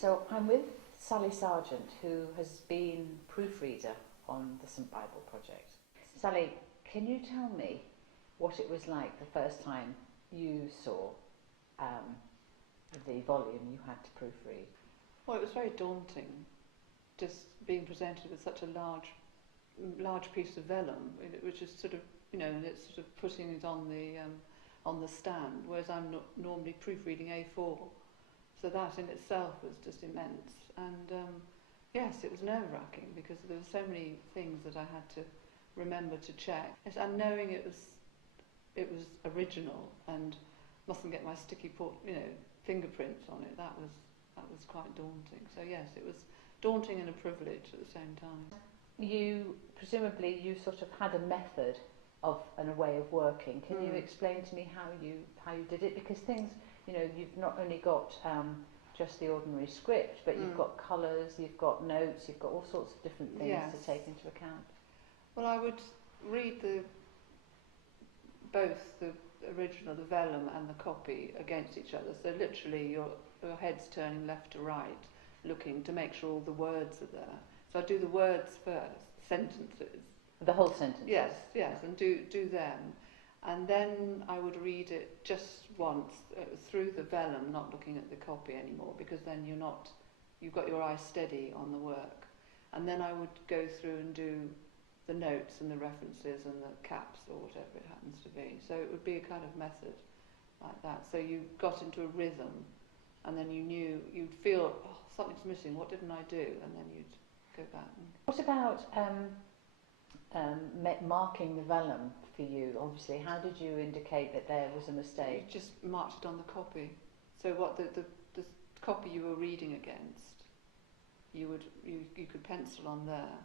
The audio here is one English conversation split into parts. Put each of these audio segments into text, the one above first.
So I'm with Sally Sargent, who has been proofreader on the St Bible project. Sally, can you tell me what it was like the first time you saw the volume you had to proofread? Well, it was very daunting, just being presented with such a large piece of vellum, which is sort of, you know, and it's sort of putting it on the stand, whereas I'm not normally proofreading A4. So that in itself was just immense. And yes, it was nerve-wracking because there were so many things that I had to remember to check. And knowing it was original and mustn't get my sticky fingerprints on it, that was quite daunting. So yes, it was daunting and a privilege at the same time. You presumably sort of had a method and a way of working. Can you explain to me how you did it? Because things, you know, you've not only got just the ordinary script, but you've got colours, you've got notes, you've got all sorts of different things to take into account. Well, I would read both the original, the vellum, and the copy against each other. So literally your head's turning left to right, looking to make sure all the words are there. So I do the words first, sentences. The whole sentence? Yes, and do them. And then I would read it just once through the vellum, not looking at the copy anymore, because then you've got your eyes steady on the work. And then I would go through and do the notes and the references and the caps or whatever it happens to be. So it would be a kind of method like that. So you got into a rhythm, and then you'd feel, oh, something's missing, what didn't I do? And then you'd go back. What about marking the vellum for you? Obviously, how did you indicate that there was a mistake? You just marked it on the copy. So what the copy you were reading against, you could pencil on there.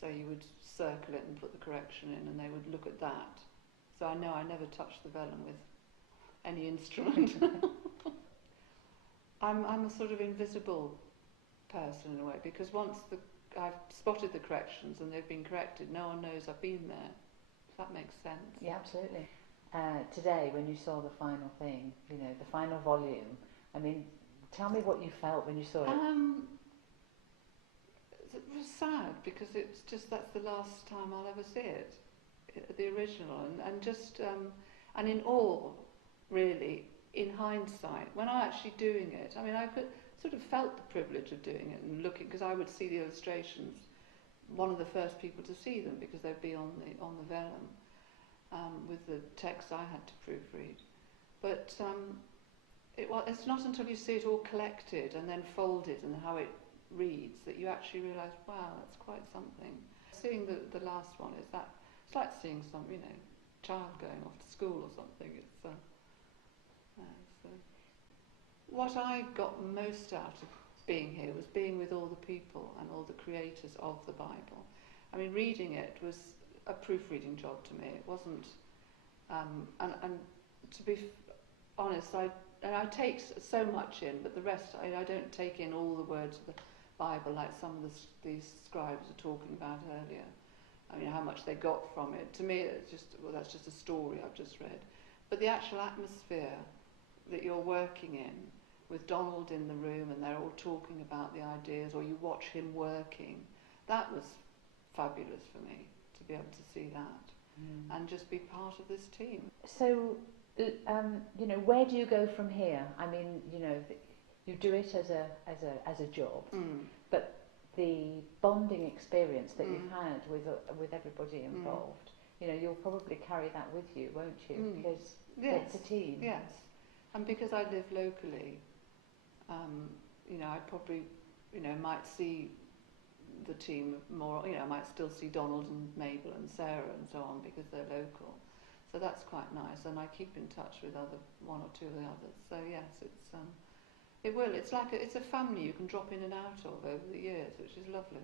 So you would circle it and put the correction in, and they would look at that. So I know I never touched the vellum with any instrument. I'm a sort of invisible person in a way, because once I've spotted the corrections and they've been corrected, no one knows I've been there. If that makes sense. Yeah, absolutely. Today, when you saw the final thing, you know, the final volume, I mean, tell me what you felt when you saw it. It was sad, because it's just, that's the last time I'll ever see it, the original, and just, and in awe, really, in hindsight, when I'm actually doing it. I mean, I could sort of felt the privilege of doing it and looking, because I would see the illustrations, one of the first people to see them, because they'd be on the vellum with the text I had to proofread. But it's not until you see it all collected and then folded and how it reads that you actually realise, wow, that's quite something. Seeing the last one it's like seeing some, you know, child going off to school or something. What I got most out of being here was being with all the people and all the creators of the Bible. I mean, reading it was a proofreading job to me. It wasn't, and to be honest, I take so much in, but the rest I don't take in all the words of the Bible like some of these scribes were talking about earlier. I mean, how much they got from it. To me, it's just, well, that's just a story I've just read. But the actual atmosphere that you're working in, with Donald in the room and they're all talking about the ideas, or you watch him working, that was fabulous for me, to be able to see that and just be part of this team. So, you know, where do you go from here? I mean, you know, you do it as a job, but the bonding experience that you've had with everybody involved, you know, you'll probably carry that with you, won't you? Because it's a team. Yes, and because I live locally, you know, I probably, you know, might see the team more, you know, I might still see Donald and Mabel and Sarah and so on, because they're local. So that's quite nice, and I keep in touch with one or two of the others. So yes, it's like it's a family you can drop in and out of over the years, which is lovely.